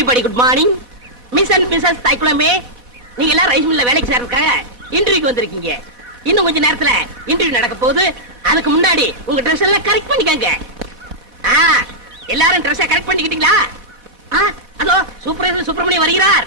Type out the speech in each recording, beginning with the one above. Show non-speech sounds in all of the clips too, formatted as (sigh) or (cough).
Everybody good morning miss and missus தைக்குளமே நீங்க எல்லாம் rice மில்ல வேலைக்கு சேர்க்க இன்டர்வியூக்கு வந்திருக்கீங்க. இன்னும் கொஞ்ச நேரத்துல இன்டர்வியூ நடக்க போகுது. அதுக்கு முன்னாடி உங்க ட்ரெஸ் எல்லாம் கரெக்ட் பண்ணிக்கங்க. ஆ, எல்லாரும் ட்ரெஸ்ஸை கரெக்ட் பண்ணிக்கிட்டீங்களா? ஆ, அதோ சூப்பர் சுப்பிரமணியம் வருகிறார்.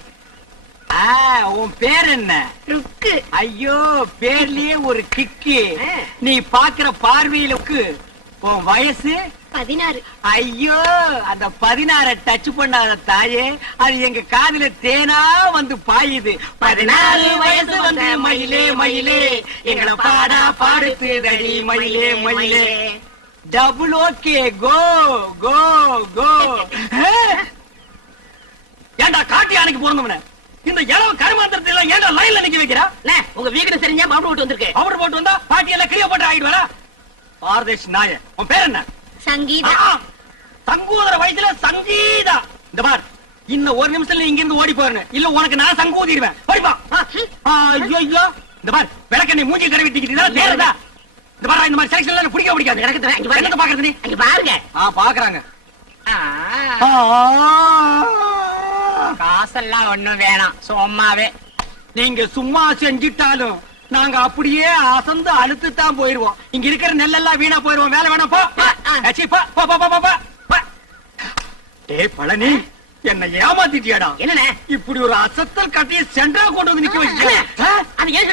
உன் பேர் என்ன? ருக்கு. ஐயோ பேர்லயே ஒரு கிக்கு. நீ பாக்குற பார்வையிலுக்கு உன் வயசு? பதினாறு. ஐயோ அந்த பதினாற டச் பண்ணாத தாயே அது எங்க காதுல தேனா வந்து பாயுது. பதினாறு வயசு வந்து மயிலே மயிலே எங்களை பாடா பாடுத்துதடி மயிலே மயிலே. டபுள் ஓகே கோ கோ கோ ஏண்டா காட்டு யானைக்கு பிறந்தவன இந்த இளவு கருமாந்திரத்தை எல்லாம் ஏன்டா லைன்ல நிக்க வைக்கிறா? அண்ணே, உங்க வீடு தெரிஞ்சா மாப்பிள விட்டு வந்திருக்கு. பவுடர் போட்டு வந்தா பாட்டி எல்லாம் கிளிய போட்டு ஆயிடுவாரா பாரதேஷ் நாய உன் பேர் என்ன? சங்கீதா. சங்கூதர வயசுல சங்கீதா. இந்த பார் இன்னும் ஒரு நிமிஷத்துல இங்க இருந்து ஓடி போறேன் இல்ல உனக்கு நான் சங்கூதிடுவேன். ஓடிப்பா ஐயோ ஐயோ இந்த பார் விளக்க நீ மூஞ்சி கடை விட்டிக்கிட்டு தேர்தா இந்த பார் இந்த மாதிரி செலக்ஷன்ல பிடிக்க பிடிக்காது. எனக்கு. என்னத்த பாக்குறது நீ? அங்க பாருங்க. ஆ பாக்குறாங்க. ஆ, காசெல்லாம் ஒண்ணும் வேணாம். சும்மாவே. நீங்க சும்மா செஞ்சிட்டாலும் நாங்க அப்படியே அசந்து அழுத்து தான் போயிருவோம். இங்க இருக்கிற நெல்லெல்லாம் வீணா போயிருவோம். வேலை வேணாம் போ. டேய் பழனி என்ன ஏமாத்திட்டியாடா. என்னண்ணே? இப்படி ஒரு அசத்தல் கட்டிய சென்டரா கொண்டு வந்து நிக்க ஆ? அது ஏன்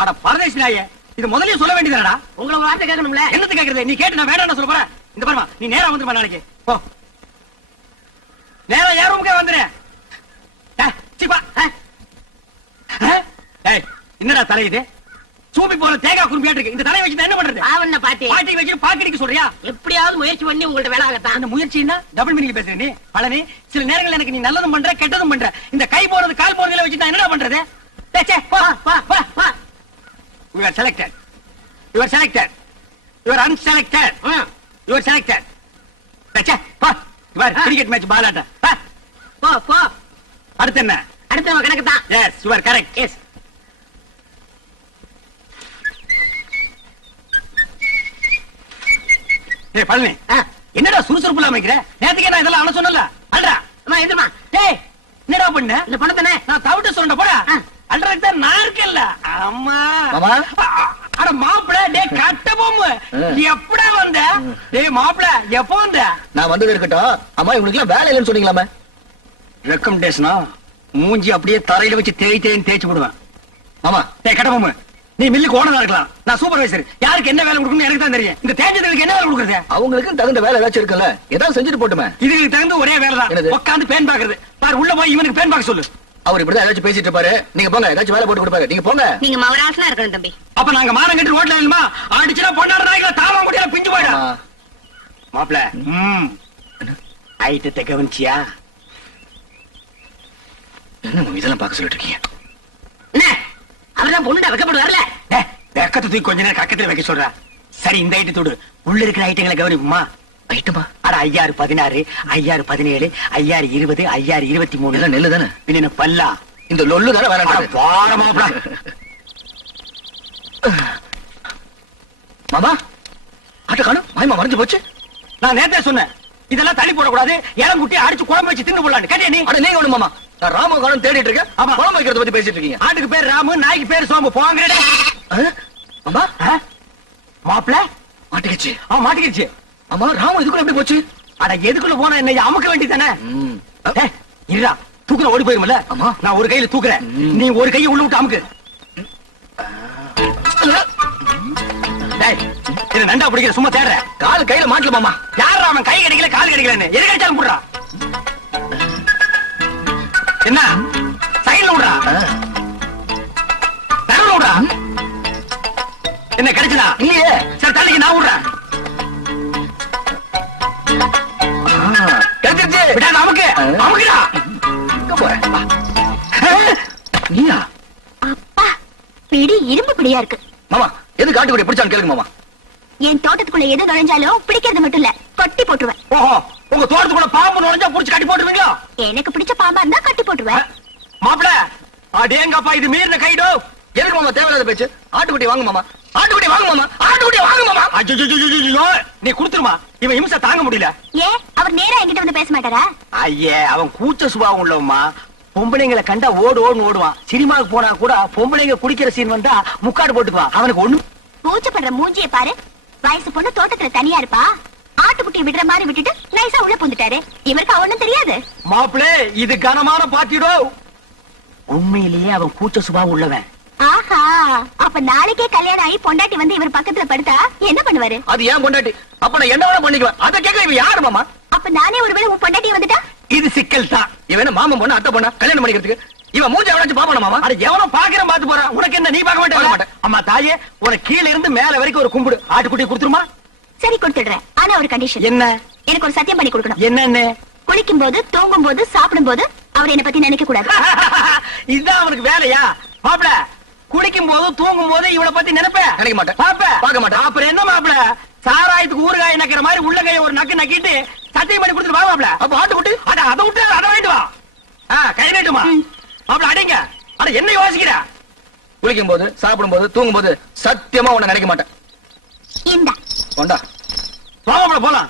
அட பரதேசி நாயே இது முதல்லயே சொல்ல வேண்டியதாடா உங்களை ஒரு வார்த்தை கேட்கணும்ல? என்னது கேக்குறது நீ கேட்டு நான் வேண்டாம் சொல்ல போறேன். இந்த பாருமா நீ நேரா வந்துருமா நாளைக்கு. போ. நேரா யார் ரூமுக்கே வந்துரு ஏய், சீ, வா. ஆ? ஆ? ஏய், என்னடா தலை இது? சூப்பி போற தேங்காய் குறும்பியாட்டு இருக்கு இந்த தலையை வச்சு என்ன பண்றது? பாவண்ண பாட்டி பாட்டி வச்சு பாக்கடிக்க சொல்றியா? எப்படியாவது முயற்சி பண்ணி உங்கள்ட்ட வேலை ஆகத்தான் அந்த முயற்சின்னா டபுள் மீனிங் பேசுற நீ பழனி. சில நேரங்கள் எனக்கு நீ நல்லதும் பண்ற கெட்டதும் பண்ற. இந்த கை போறது கால் போறதுல வச்சு நான் என்னடா பண்றது? டேய், சே, போ, போ, போ, போ. You are selected. You are selected. You are unselected. ம், You are selected. டேய், சே, போ. இவர் கிரிக்கெட் மேட்ச் பாலாட்ட போ. போ போ. அடுத்து என்ன? அடுத்தவங்க கணக்கு தான் yes you are correct yes ஏய் பழனி. என்னடா சுறுசுறுப்பு இல்லாம இருக்கிற நேத்துக்கே நான் இதெல்லாம் அண்ணா சொன்னல அல்றா. அம்மா எதிர்மா டேய் என்னடா பண்ண? இந்த பணத்தானே நான் தவிட்டு சொல்றேன் போடா. அல்றதுக்கு தான் நான் இருக்கேன்ல. அ- அட மாப்பிள டேய் கட்ட பொம்மு. எப்படா வந்த? டேய் மாப்பிள எப்போ வந்த? நான் வந்தது இருக்கட்டும். அம்மா இவங்களுக்கு எல்லாம் வேலை இல்லைன்னு சொன்னீங்களாமே ரெக்கமெண்டேஷனா மூஞ்சி அப்படியே தரையில வச்சு தேய் தேய்ன்னு தேய்ச்சு விடுவேன் ஆமா டேய் கட்ட பொம்மு. நீ மில்லுக்கு ஓனரா இருக்கலாம். நான் சூப்பர்வைசர் யாருக்கு என்ன வேலை கொடுக்கணும்னு எனக்கு தான் தெரியும். இந்த தேஞ்சதுக்கு என்ன வேலை கொடுக்குறது? அவங்களுக்கு தகுந்த வேலை ஏதாச்சும் இருக்குல்ல? ஏதாவது செஞ்சுட்டு போட்டுமே. இதுக்கு தகுந்த ஒரே வேலை தான்? உட்காந்து பேன் பாக்குறது. பாரு உள்ள போய் இவனுக்கு பேன் பார்க்க சொல்லு. அவர் இப்படிதான் ஏதாச்சும் பேசிட்டு இருப்பாரு. நீங்க போங்க ஏதாச்சும் வேலை போட்டு கொடுப்பாரு. நீங்க போங்க. நீங்க மவராசனா இருக்கணும் தம்பி. அப்ப நாங்க மானம் கட்டி ரோட்ல இல்லமா அடிச்சுனா பொண்ணாட நாய்களை தாவ முடியல பிஞ்சு போயிடும் ஆமா. மாப்ள ம். ஐட்டத்தை கவனிச்சியா? என்ன இதெல்லாம் பார்க்க சொல்லிட்டு இருக்கீங்க? அவர்தான் பொண்ணுடா வைக்கப்படுவார்ல? டேய், வெக்கத்தை தூக்கி கொஞ்ச நேரம் கக்கத்துல வைக்க சொல்ற. சரி இந்த ஐட்டத்தோடு உள்ள இருக்கிற ஐட்டங்களை கவனிப்புமா? ஐட்டமா அட ஐயாறு பதினாறு ஐயாறு பதினேழு ஐயாறு இருபது ஐயாறு இருபத்தி மூணு. நெல்லு தானே? பின்ன பல்லா? இந்த லொல்லு தானே போட மாப்ள மாமா ஆட்ட காணும். மாயமா மறைஞ்சு போச்சு. நான் நேத்தே சொன்னேன். இதெல்லாம் தள்ளி போடக்கூடாது. இளங்குட்டி அடிச்சு குழம்பு வச்சு தின்னு போடலான்னு கேட்டியா நீ? அட நீங்க ஒண்ணு மாமா. ராம காணும் தேடிட்டு இருக்கேன். ஆமா. குழம்பு வைக்கிறத பத்தி பேசிட்டு இருக்கீங்க. ஆட்டுக்கு பேர் ராமு நாய்க்கு பேர் சோம்பு. போங்கடா. ஆ? மாமா மாப்பிள மாட்டிக்கிச்சு. ஆ மாட்டிக்கிச்சு. ஆமா ராம இதுக்குள்ள எப்படி போச்சு? அட எதுக்குள்ள போனா என்ன? அமுக்க வேண்டியதானே இருடா. தூக்குற ஓடி போயிருமல்ல ஆமா. நான் ஒரு கையில தூக்குறேன். நீ ஒரு கையை உள்ள விட்டு அமுக்கு. இது நண்டா பிடிக்கிற? சும்மா தேடுற. கால் கையில மாட்டல மாமா. யார் அவன் கை கிடைக்கல கால் கிடைக்கலன்னு. எது கிடைச்சாலும் போடுறா. என்ன? விடுறா. தர விடுறா. என்ன கிடைச்சதா? இல்லையே. சரி தள்ளிக்கு நான் விடுறேன். கிடைச்சிருச்சு. நமக்கு. நமக்குடா. நீயா? அப்பா பிடி இரும்பு பிடியா இருக்கு. மாமா எது காட்டுக்குடி பிடிச்சான்னு கேளுங்க மாமா. என் தோட்டத்துக்குள்ள எது நுழைஞ்சாலும் பிடிக்கிறது மட்டும் இல்ல கொட்டி போட்டுருவேன். ஓஹோ. உங்க தோட்டத்துக்குள்ள பாம்பு நுழைஞ்சா புடிச்சு கட்டி போட்டுருவீங்களா? எனக்கு பிடிச்ச பாம்பா இருந்தா கட்டி போட்டுருவேன். மாப்பிள அடேங்கப்பா இது மீறின கைடோ. எதுக்கு மாமா தேவையில்லாத பேச்சு? ஆட்டுக்குட்டி வாங்க மாமா. ஆட்டுக்குட்டி வாங்க மாமா. ஆட்டுக்குட்டி வாங்க மாமா. ஐயோ நீ குடுத்துருமா. இவன் இம்சை தாங்க முடியல. ஏன் அவர் நேரா என்கிட்ட வந்து பேச மாட்டாரா? ஐயே அவன் கூச்ச சுபாவம் உள்ளவமா பொம்பளைங்களை கண்டா ஓடு ஓடுன்னு ஓடுவான். சினிமாவுக்கு போனா கூட பொம்பளைங்க குடிக்கிற சீன் வந்தா முக்காடு போட்டுக்குவான். அவனுக்கு ஒண்ணு பூச்சப்படுற மூஞ்சிய பாரு. வயசு பொண்ணு தோட்டத்துல தனியா இருப்பா. ஆட்டுக்குட்டி விடுற மாதிரி விட்டுட்டு நைஸா உள்ள புந்துட்டாரு இவருக்கு அவனும் தெரியாது. மாப்பிளே இது கனமான பாத்திடோ. உண்மையிலேயே அவன் கூச்ச சுபாவம் உள்ளவன். ஆஹா அப்ப நாளைக்கே கல்யாணம் ஆகி பொண்டாட்டி வந்து இவர் பக்கத்துல படுத்தா என்ன பண்ணுவாரு? அது ஏன் பொண்டாட்டி? அப்ப நான் என்ன வேணா பண்ணிக்குவேன்? அதை கேட்க இவன் யாரு மாமா? அப்ப நானே ஒருவேளை உன் பொண்டாட்டி வந்துட்டா? இது சிக்கல் தான். இவன் மாமன் பொண்ணு அத்தை பொண்ணா? கல்யாணம் பண்ணிக்கிறதுக்கு. இவன் மூஞ்ச எவனாச்சும் பாப்பானா மாமா? அட எவனோ பாக்குறேன் பாத்து போறான். உனக்கு என்ன நீ பார்க்க பார்க்க மாட்டே மாட்டேன். அம்மா தாயே உனக்கு கீழ இருந்து மேல வரைக்கும் ஒரு கும்பிடு. ஆட்டுக்குட்டி கொடுத்துருமா? சரி கொடுத்துடுறேன். ஆனா ஒரு கண்டிஷன் என்ன? எனக்கு ஒரு சத்தியம் பண்ணி கொடுக்கணும். என்னன்னு? குளிக்கும் போது தூங்கும் போது சாப்பிடும் போது அவர் என்ன பத்தி நினைக்க கூடாது (laughs) இதுதான் அவனுக்கு வேலையா? மாப்பிள குளிக்கும் போது தூங்கும் போது இவளை பத்தி நினைப்ப? நினைக்க மாட்டேன். பாப்ப பார்க்க மாட்டேன். அப்புறம் என்ன மாப்பிள? சாராயத்துக்கு ஊறுகாய் நக்கிற மாதிரி உள்ளங்கைய ஒரு நக்கு நக்கிட்டு சத்தியம் பண்ணி கொடுத்துட்டு வா மாப்பிள. அப்ப ஆட்டுக்குட்டி அட அதை விட்டு அதை வாங்கிட்டு வா. கை நீட்டுமா? மாப்பிள அடிங்க. அட என்ன யோசிக்கிற? குளிக்கும் போது சாப்பிடும் போது தூங்கும் போது சத்தியமா உன்னை நினைக்க மாட்டேன். கொண்டா. மாப்பிள போலாம்.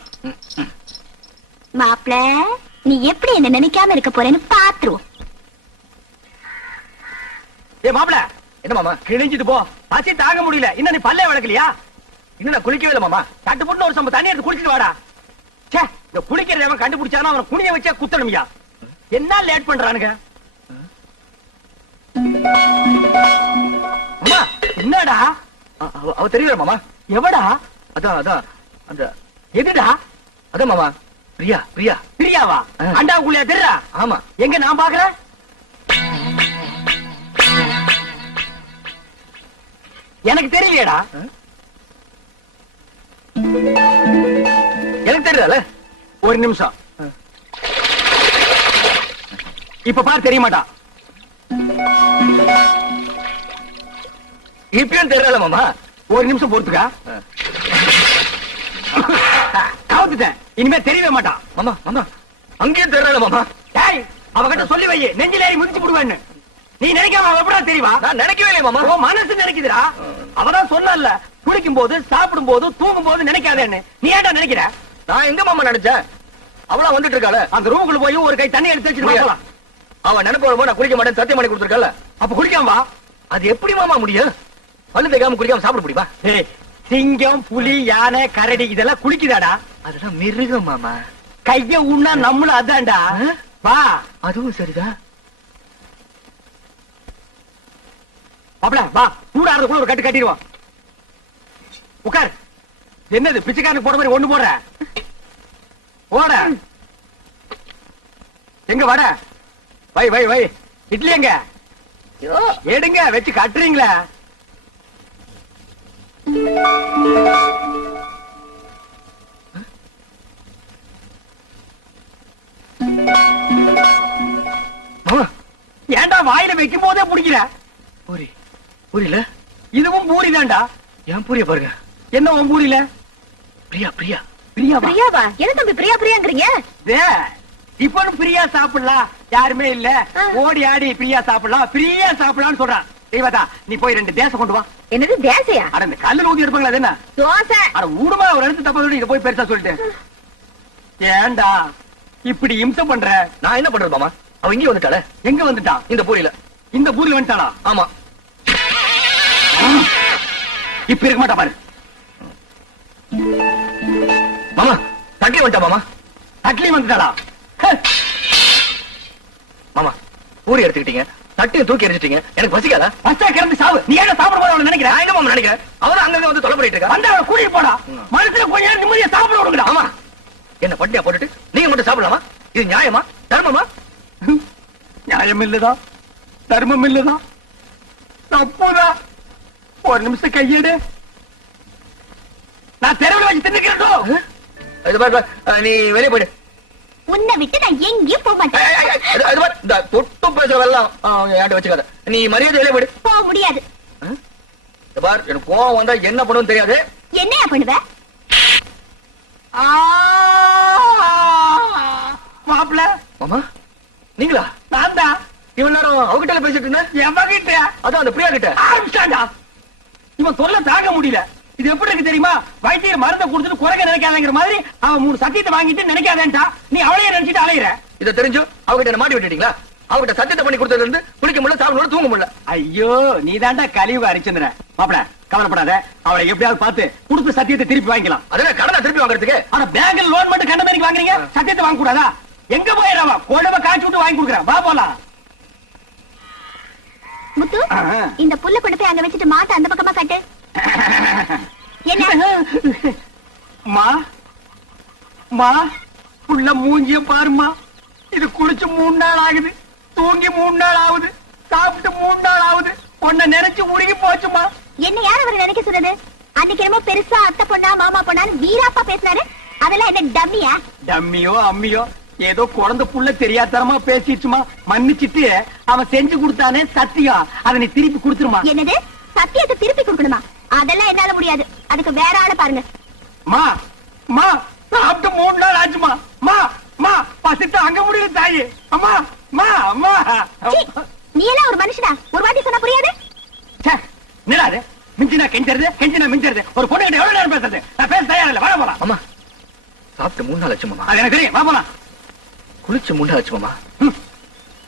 நீ எப்படி என்ன நினைக்காம இருக்க போறேன்னு பாத்துருவோம். ஏ மாப்பிள. என்ன மாமா? கிழிஞ்சிட்டு போ. பசி தாங்க முடியல. இன்னும் நீ பல்லே வளர்க்கலையா இன்னும் நான் குளிக்கவே இல்லை மாமா. தட்டு போட்டு ஒரு சம்ப தண்ணி எடுத்து குடிச்சிட்டு வாடா. ச்சே இந்த குளிக்கிறத அவன் கண்டுபிடிச்சானா அவனை குனிய வச்சா குத்தணும்யா. என்ன லேட் பண்றானுங்க? என்னடா? அவ தெரியல மாமா? எவடா? அதான் அதான். அந்த எதுடா அதான் மாமா. பிரியா பிரியா. பிரியாவா. அண்டாவுக்குள்ளயா தெரியறா ஆமா. எங்க நான் பாக்குறேன்? எனக்கு தெரியலையேடா. எனக்கு தெரியல. ஒரு நிமிஷம். இப்ப பாரு தெரிய மாட்டான் இப்பயும் தெரியல மாமா. ஒரு நிமிஷம் பொறுத்துக்கா. கவுத்துட்டேன். இனிமே தெரியவே மாட்டான். மாமா மாமா. அங்கேயும் தெரியல மாமா. டேய் அவகிட்ட சொல்லி வை. நெஞ்சில ஏறி மிதிச்சு போடுவேன்னு நீ நினைக்காம அவ எப்படா தெரியவா? நான் நினைக்கவே இல்லை மாமா. உன் மனசு நினைக்குதுடா. அவதான் சொன்னல குளிக்கும் போது சாப்பிடும் போது தூங்கும் போது நினைக்காதேன்னு. நீ ஏன்டா நினைக்கிற? நான் எங்க மாமா நினைச்சேன்? அவளா வந்துட்டு இருக்காள. அந்த ரூமுக்குள்ள போய் ஒரு கை தண்ணி எடுத்து வச்சுட்டு முடியாது. போலாம் அவ நினைப்பு வரும்போது நான் குளிக்க மாட்டேன் சத்தியம் பண்ணி கொடுத்துருக்கல அப்ப குளிக்காம வா. அது எப்படி மாமா முடியும்? பல்லு தேய்க்காம குளிக்காம சாப்பிட முடியுமா? சிங்கம் புலி யானை கரடி இதெல்லாம் குளிக்குதாடா? அதெல்லாம் மிருகம் மாமா. கைய உண்ணா நம்மளும் அதான்டா. வா. அதுவும் சரிதான். மாப்பிள வா. கூட ஒரு கட்டு கட்டிடுவோம். உட்கார். என்னது பிச்சைக்காரனுக்கு போற மாதிரி ஒண்ணு போடுற? ஓட எங்க வட? வை வை வை. இட்லி எங்க? எடுங்க வச்சு கட்டுறீங்களா. ஏன்டா வாயில வைக்கும் போதே பிடிக்கிற பூரி புரியல? இதுவும் பூரி தான்டா. ஏன் பூரிய பாருங்க. என்ன உன் பூரியில? பிரியா பிரியா. பிரியாவா? பிரியாவா? என்ன தம்பி பிரியா பிரியாங்கிறீங்க? டே, இப்பனும் பிரியா சாப்பிடலாம். யாருமே இல்ல. ஓடி ஆடி பிரியா சாப்பிடலாம். பிரியா சாப்பிடலாம்னு சொல்றான். தெய்வதா நீ போய் ரெண்டு தேசம் கொண்டு வா. என்னது தேசையா? அட இந்த கல்லுல ஊதி எடுப்பாங்களா என்ன? தோசை. அட ஊடுமா ஒரு இடத்து தப்பா சொல்லி இத போய் பெருசா சொல்லிட்டு ஏன்டா இப்படி இம்சம் பண்ற? நான் என்ன பண்றது மாமா? அவ இங்கே வந்துட்டாளே. எங்க வந்துட்டான் இந்த பூரியில. இந்த பூரில் வந்துட்டானா ஆமா. இப்ப இருக்க மாட்டா பாரு. மாமா தட்டி வந்துட்டா மாமா? அட்லி வந்துட்டாளா? மாமா பூரி எடுத்துக்கிட்டீங்க. தட்டியை தூக்கி எரிஞ்சிட்டீங்க. எனக்கு பசிக்காதா பஸ்டா கிளம்பி சாவு. நீ ஏன் சாப்பிட போது அவனை நினைக்கிற? நான் என்ன மாமா நினைக்கிறேன்? அவரும் அங்கங்க வந்து தொலை பண்ணிட்டு இருக்கா வந்து அவனை கூட்டிட்டு போடா. மனசுல கொஞ்ச நேரம் நிம்மதியா சாப்பிட விடுங்கடா. ஆமா. என்ன பட்டியா போட்டுட்டு? நீங்க மட்டும் சாப்பிடலாமா? இது நியாயமா? தர்மமா? நியாயம் இல்லதா தர்மம் இல்லதான் தப்புதான் ஒரு நிமிஷம் கையெடு. நான் தெருவில் வச்சு தின்னுக்கிறேன் நீ வெளியே போயிடு. உன்னை விட்டு நான் எங்கேயும் போக மாட்டேன். தொட்டு பேசுறதெல்லாம் என்கிட்ட வச்சுக்காத. நீ மரியாதை வெளியே போயிடு போக முடியாது. பார் எனக்கு கோவம் வந்தா என்ன பண்ணுன்னு தெரியாது. என்னையா பண்ணுவ? மாப்பிள்ள மாமா நீங்களா? நான் தான். இவ்வளவு நேரம் அவகிட்ட பேசிட்டு இருந்தேன். எவகிட்ட அதான் அந்த பிரியா கிட்ட ஆரம்பிச்சாண்டா இவன் தொல்லை தாங்க முடியல. இது எப்படி இருக்கு தெரியுமா? வைத்தியர் மருந்தை கொடுத்துட்டு குறைக்க நினைக்காதங்கிற மாதிரி அவன் மூணு சத்தியத்தை வாங்கிட்டு நினைக்காதேன்டா நீ அவளையே நினைச்சிட்டு அலையிற. இதை தெரிஞ்சு அவகிட்ட என்ன மாட்டி விட்டுட்டீங்களா? அவகிட்ட சத்தியத்தை பண்ணி கொடுத்ததுல இருந்து குளிக்க முடியல சாப்பிட தூங்க முடியல. ஐயோ நீ தாண்டா கழிவு அரிச்சந்திர மாப்பிள கவலைப்படாத. அவளை எப்படியாவது பார்த்து கொடுத்த சத்தியத்தை திருப்பி வாங்கிக்கலாம். அதே கடனை திருப்பி வாங்குறதுக்கு? ஆனா பேங்க்ல லோன் மட்டும் கண்ட மாதிரி வாங்குறீங்க? சத்தியத்தை வாங்க கூடாதா எங்க போயிடவா கொடவை காய்ச்சி விட்டு வாங்கி கொடுக்குறேன். வா போலாம். முத்து. இந்த புல்ல கொண்டு போய் அங்க வச்சுட்டு மாட்ட அந்த பக்கமா கட்டு என்ன மா. மா புள்ள மூஞ்சிய பாருமா இது குளிச்சு மூணு நாள் ஆகுது. தூங்கி மூணு நாள் ஆகுது. சாப்பிட்டு மூணு நாள் ஆகுது. உன்னை நினைச்சு உருகி போச்சுமா என்ன யார் அவர் நினைக்க சொன்னது? அன்னைக்கு என்னமோ பெருசா அத்தை பொண்ணா மாமா பொண்ணான்னு வீராப்பா பேசினாரு. அதெல்லாம் என்ன டம்மியா? டம்மியோ அம்மியோ ஏதோ குழந்தை புள்ள தெரியாதரமா பேசிடுச்சுமா மன்னிச்சிட்டு அவன் செஞ்சு கொடுத்தானே சத்தியம். அதை நீ திருப்பி கொடுத்துருமா. என்னது? சத்தியத்தை திருப்பி கொடுக்கணுமா? அதெல்லாம் என்னால முடியாது. அதுக்கு வேற ஆளை பாருங்க. மா மா சாப்பிட்டு மூணு நாள் ஆச்சுமா. மா மா பசிட்டு அங்க முடியல தாயி. அம்மா மா அம்மா. நீ எல்லாம் ஒரு மனுஷனா? ஒரு வாட்டி சொன்னா புரியாது? இது? மிஞ்சினா கெஞ்சறது கெஞ்சினா மிஞ்சறது. ஒரு பொண்ணு கிட்ட எவ்வளவு நேரம் பேசுறது? நான் பேச தயாரில்ல வர போலாம். அம்மா சாப்பிட்டு மூணு நாள் ஆச்சு மாமா அது எனக்கு தெரியும். வா போலாம். குளிச்சு மூணு நாள் ஆச்சு மாமா ஹம்.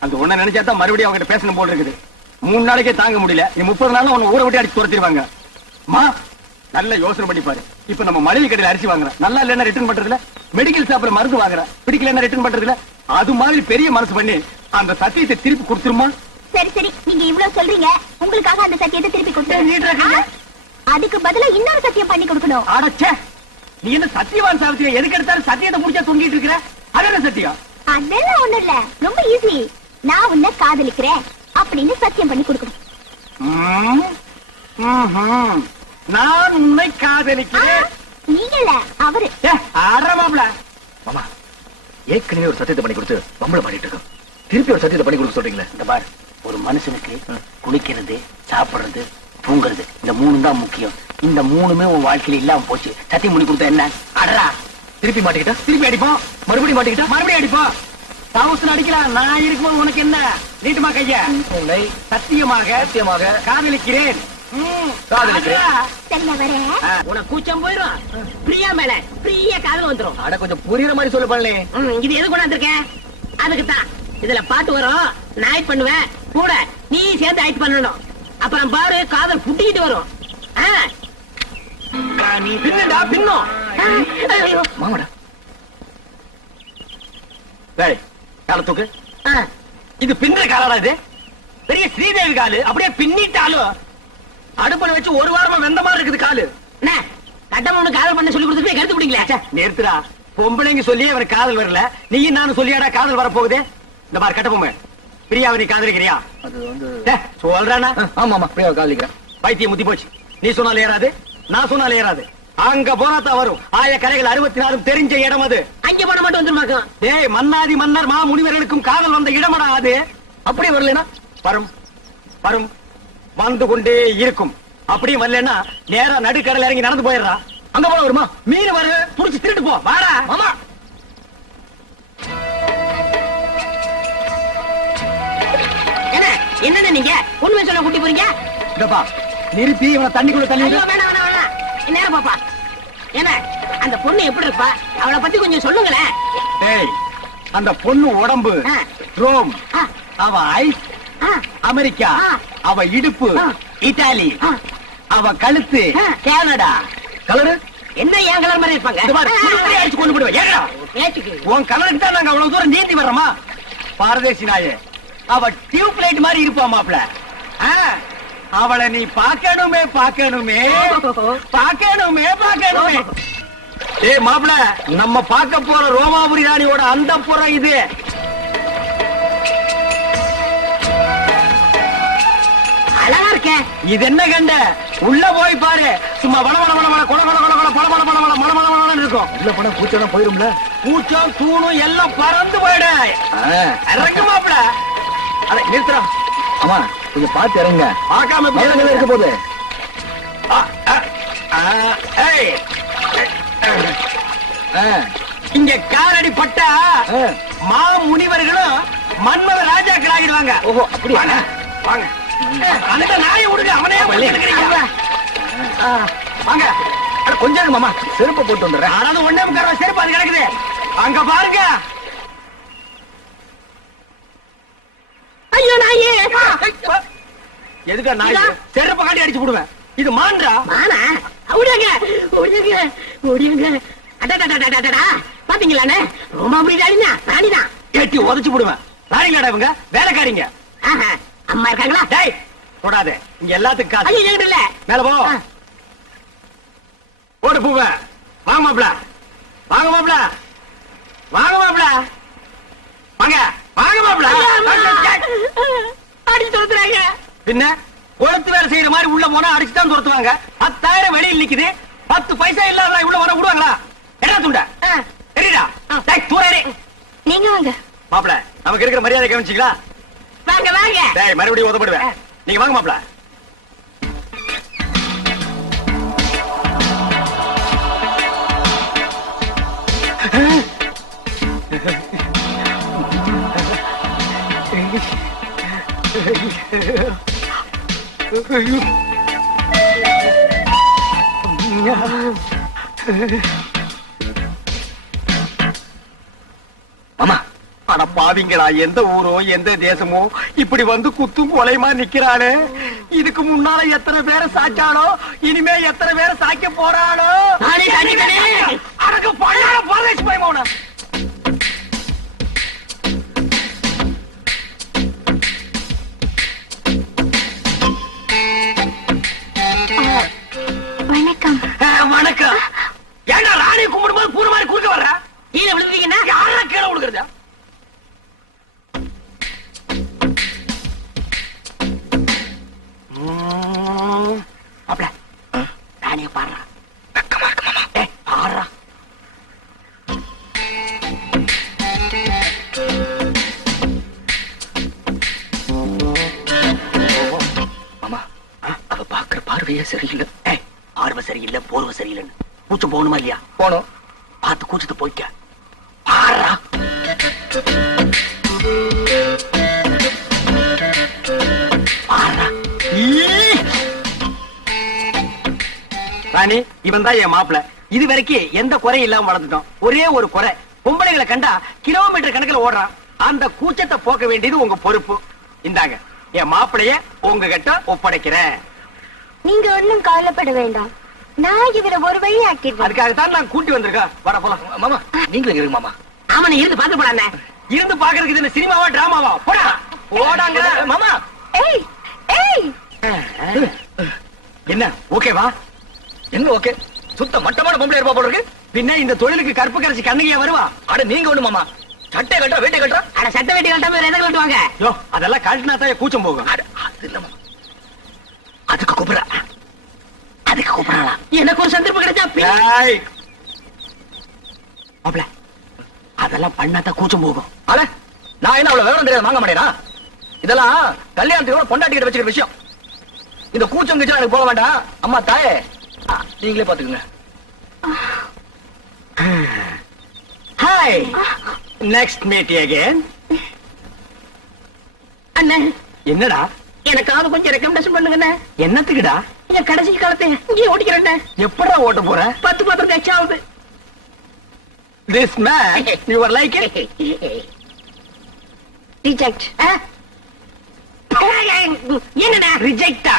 அந்த ஒண்ண நினைச்சா தான் மறுபடியும் அவங்க பேசணும் போல இருக்குது. மூணு நாளைக்கே தாங்க முடியல. நீ முப்பது நாள் உன்னை ஊரை விட்டு அடிச்சு துரத்திடுவாங்க. மா நல்ல யோசனை பண்ணி பாரு. இப்ப நம்ம மளிகை கடையில அரிசி வாங்குறோம் நல்லா இல்லைன்னா ரிட்டர்ன் பண்றதுல? மெடிக்கல் ஷாப்ல மருந்து வாங்குறோம் பிடிக்கலன்னா ரிட்டர்ன் பண்றதுல? அது மாதிரி பெரிய மனசு பண்ணி அந்த சத்தியத்தை திருப்பி கொடுத்துருமா? சரி சரி. நீங்க இவ்வளவு சொல்றீங்க. உங்களுக்காக அந்த சத்தியத்தை திருப்பி. ஆ, அதுக்கு பதிலா இன்னொரு சத்தியம் பண்ணி கொடுக்கணும். அடச்சே நீ என்ன சத்தியவான் சாவித்திரி? எதுக்கு எடுத்தாலும் சத்தியத்தை முடிச்சா தொங்கிட்டு இருக்கிற? அது என்ன சத்தியம்? அதெல்லாம் ஒண்ணு இல்ல. ரொம்ப ஈஸி நான் உன்னை காதலிக்கிறேன் அப்படின்னு சத்தியம் பண்ணி கொடுக்கணும். நான் உன்னை காதலிக்கிறேன். நீங்க இல்ல அவரு. மாப்ள மாமா ஏற்கனவே ஒரு சத்தியத்தை பண்ணி கொடுத்து பம்பளை மாட்டிட்டு இருக்கோம். திருப்பி ஒரு சத்தியத்தை பண்ணி கொடுக்க சொல்றீங்களே. இந்த பார் ஒரு மனுஷனுக்கு குளிக்கிறது சாப்பிடுறது தூங்குறது இந்த மூணு தான் முக்கியம். இந்த மூணுமே உன் வாழ்க்கையில இல்லாம போச்சு. சத்தியம் பண்ணி கொடுத்தா என்ன? அடரா திருப்பி மாட்டிக்கிட்டா? திருப்பி அடிப்போம். மறுபடியும் மாட்டிக்கிட்டா? மறுபடியும் அடிப்போம். தவுசன் அடிக்கலாம். நான் இருக்கும்போது உனக்கு என்ன? நீட்டுமா கைய? உன்னை சத்தியமாக சத்தியமாக காதலிக்கிறேன். உனக்கு கூச்சம் போயிரும் பிரியா மேல பிரிய காதல் வந்துரும். அட கொஞ்சம் புரியுற மாதிரி சொல்லு பண்ணலே இது எது கொண்டு வந்திருக்கேன் அதுக்கு தான் இதுல பாட்டு வரும். நான் ஆக்ட் பண்ணுவேன். கூட நீ சேர்ந்து ஆக்ட் பண்ணணும். அப்புறம் பாரு காதல் புட்டிக்கிட்டு வரும். ஆ. நீ பின்னுடா பின்னும். மாமாடா இது பின்னுற காலடா இது? பெரிய ஸ்ரீதேவி காலு. அப்படியே பின்னிட்டாலும் அடுப்புல வச்சு ஒரு வாரமா வெந்த மாதிரி இருக்குது காலு. என்ன? கட்டம் ஒண்ணு காதல் பண்ண சொல்லி கொடுத்துட்டு கருத்து பிடிக்கல நிறுத்துடா பொம்பளைங்க சொல்லி அவனுக்கு காதல் வரல. நீயும் நானும் சொல்லியாடா காதல் வரப்போகுது? இந்த மாதிரி கட்ட பொம்மை. பிரியாவை நீ காதலிக்கிறியா? சொல்றானா? ஆமா ஆமா பிரியாவை காதலிக்கிறேன். பைத்தியம் முத்தி போச்சு. நீ சொன்னால ஏறாது நான் சொன்னால ஏறாது. அங்க போனாதான் வரும். ஆய கரைகள் அறுபத்தி நாலும் தெரிஞ்ச இடம் அது. அங்க போன மட்டும் வந்துருமாக்கும் டேய் மன்னாதி மன்னர் மா முனிவர்களுக்கும் காதல் வந்த இடமடா அது. அப்படியே வரலனா? வரும் வரும். வந்து கொண்டே இருக்கும். அப்படியும் வரலன்னா நேரா நடுக்கடல இறங்கி நடந்து போயிடுறா. அங்க போல வருமா மீன் வருது புடிச்சு திருட்டு போ. வாடா. மாமா. என்ன? நீங்க? உண்மை சொல்ல கூட்டி போறீங்க? இதப்பா நிறுத்தி இவனை தண்ணிக்குள்ள தள்ளி. வேணாம் வேணாம் வேணாம். நேரம் பாப்பா? என்ன? அந்த பொண்ணு எப்படி இருப்பா? அவளை பத்தி கொஞ்சம் சொல்லுங்களேன். டேய் அந்த பொண்ணு உடம்பு. ரோம் அவ ஐஸ் அமெரிக்கா. அவ இடுப்பு ஆ. அவ கழுத்து. கனடா. கலரு? என்ன ஏன் கலர் மாதிரி இருப்பாங்க? அடிச்சு கொண்டு போடுவேன். உன் கலருக்கு தான் நாங்க அவ்வளவு தூரம் நீந்தி வர்றோமா? பாரதேசி நாயே அவ டியூப் லைட் மாதிரி இருப்பா மாப்ள ஆ, அவளை நீ பார்க்கணுமே பார்க்கணுமே. பார்க்கணுமே பார்க்கணுமே. ஏய் மாப்ள நம்ம பார்க்க போற ரோமாபுரி ராணியோட அந்த புறம் இது. இது என்ன கண்ட? உள்ள போய் பாரு. சும்மா வள வள வள வள கொல கொல கொல கொல பல பல பல பல மல மல மலன்னு இருக்கும். உள்ள போனா பூச்செல்லாம் போயிரும்ல? பூச்சம் தூணும் எல்லாம் பறந்து போயிடு ஆ. இறங்கு மாப்பிள. அட நிறுத்துறா ஆமா கொஞ்சம் பார்த்து இறங்க பார்க்காம இருக்க போகுது இங்க காலடி பட்டா. மா முனிவர்களும் மன்மத ராஜாக்கள் ஆகிடுவாங்க ஓஹோ அப்படியா? வாங்க வாங்க. அந்த நாயை விடுங்க அவனே வாங்க. கொஞ்சம் மாமா செருப்பை போட்டு வந்துடுறேன். ஆனாலும் ஒண்ணே முக்கால் செருப்பு அது கிடக்குது. அங்க பாருங்க. ஐயோ நாயே. எதுக்கா நாய்? செருப்பை காட்டி அடிச்சு விடுவேன். இது மான்றா? மானா? ஓடியாங்க. ஓடியாங்க. ஓடியாங்க. அடடடடடடடா பாத்தீங்களாண்ணே? ரொம்ப முடியாதுண்ணா ராணிதான். ஏட்டி உதைச்சு விடுவேன். ராணிங்கடா இவங்க? வேலைக்காரிங்க. ஆஹா, அம்மா இருக்காங்களா? டேய் தொடாத இங்க எல்லாத்துக்கும் காசு. ஐயோ இல்ல மேல போ. ஓடு பூவ. வாங்க மாப்ள வாங்க மாப்ள வாங்க மாப்ள வாங்க. வாங்க மாப்ள அடிச்சு தொடுத்துறாங்க பின்ன கொளுத்து வேலை செய்யற மாதிரி உள்ள போனா அடிச்சு தான் துரத்துவாங்க. பத்தாயிரம் வெளியில் நிக்குது. பத்து பைசா இல்லாத உள்ள போனா விடுவாங்களா? என்ன துண்ட. தெரியுதா டேய் தூரே நீங்க வாங்க. மாப்ள நமக்கு இருக்கிற மரியாதை கவனிச்சிங்களா? வாங்க வாங்க. டேய் மறுபடியும் உதப்படுவேன். நீங்க வாங்க மாப்ள மாமா பாவிங்களா எந்த ஊரோ எந்த தேசமோ? இப்படி வந்து குத்தும் கொலைமா நிக்கிறானே இதுக்கு முன்னால எத்தனை பேரை சாச்சானோ இனிமே எத்தனை பேரை சாய்க்க போறானோ நானே சாய்க்கிறேனே. அடக்கு பழைய பார்த்து போய்க்க. பாடுறா ராணி இவன் தான் என் மாப்பிள. இது வரைக்கும் எந்த குறையும் இல்லாம வளர்ந்துட்டோம். ஒரே ஒரு குறை. பொம்பளைகளை கண்டா கிலோமீட்டர் கணக்குல ஓடுறான். அந்த கூச்சத்தை போக்க வேண்டியது உங்க பொறுப்பு. இந்தாங்க என் மாப்பிளைய உங்ககிட்ட ஒப்படைக்கிறேன். நீங்க ஒண்ணும் கவலைப்பட வேண்டாம். நான் இவரை ஒரு வழி ஆக்கிடுவேன். அதுக்காகத்தான் நான் கூட்டி வந்திருக்கேன். வர போலாம். மாமா நீங்களும் இருங்க மாமா. ஆமா நீ இருந்து பார்த்து போடாண்ணே இருந்து பாக்குறதுக்கு இது என்ன சினிமாவா டிராமாவா? போடா. போடாங்க. மாமா. ஏய் ஏய். என்ன ஓகேவா என்ன ஓகே சுத்த மட்டமான பொம்பளை இருப்பா போல இருக்கு. பின்ன இந்த தொழிலுக்கு கருப்பு கரைச்சி கண்ணுகையா வருவா? அட நீங்க ஒண்ணு மாமா. சட்டை கட்டுறா வேட்டை கட்டுறா? அட சட்ட வெட்டி கட்டாம வேற எதை கட்டுவாங்க? யோ அதெல்லாம் கழட்டினா தான் கூச்சம் போகும். அட அது இல்ல மாமா. அதுக்கு கூப்பிடுற. அதுக்கு கூப்பிடலாம். எனக்கு ஒரு சந்தர்ப்பம் கிடைச்சா அதெல்லாம் பண்ணாதான் கூச்சம் போகும். அட நான் என்ன அவ்வளவு விவரம் தெரியாது வாங்க மாட்டேனா இதெல்லாம் கல்யாணத்துக்கு பொண்டாட்டிக்கிட்ட வச்சுக்கிற விஷயம். இந்த கூச்சம் கிச்சம் எனக்கு போக வேண்டாம். அம்மா தாயே. நீங்களே பாத்துக்கங்க ஹாய் நெக்ஸ்ட் மீட் அகைன் அண்ணே என்னடா? எனக்காவது கொஞ்சம் ரெக்கமெண்டேஷன் பண்ணுங்கண்ணே. என்னத்துக்குடா? என் கடைசி காலத்தை இங்கே ஓட்டிக்கிறேன் எப்படா ஓட்ட போற? பத்து பத்து கட்சி ஆகுது. This man you are like reject என்னண்ணே ரிஜெக்டா.